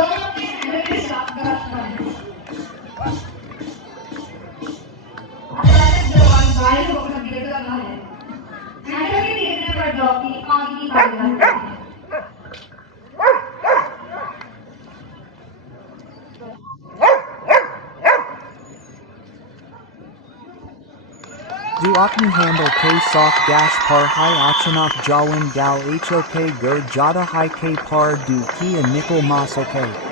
दोनों के हैंडल के साथ गलत बने अचानक जवान घायल होकर गिर रहा है हैंडल के गिरने पर डॉगी आगे की भाग जाता है Du apni handle ke soft gas par hai achanak jawin gal hok gur jada hai ke par du kia nickel mas okay.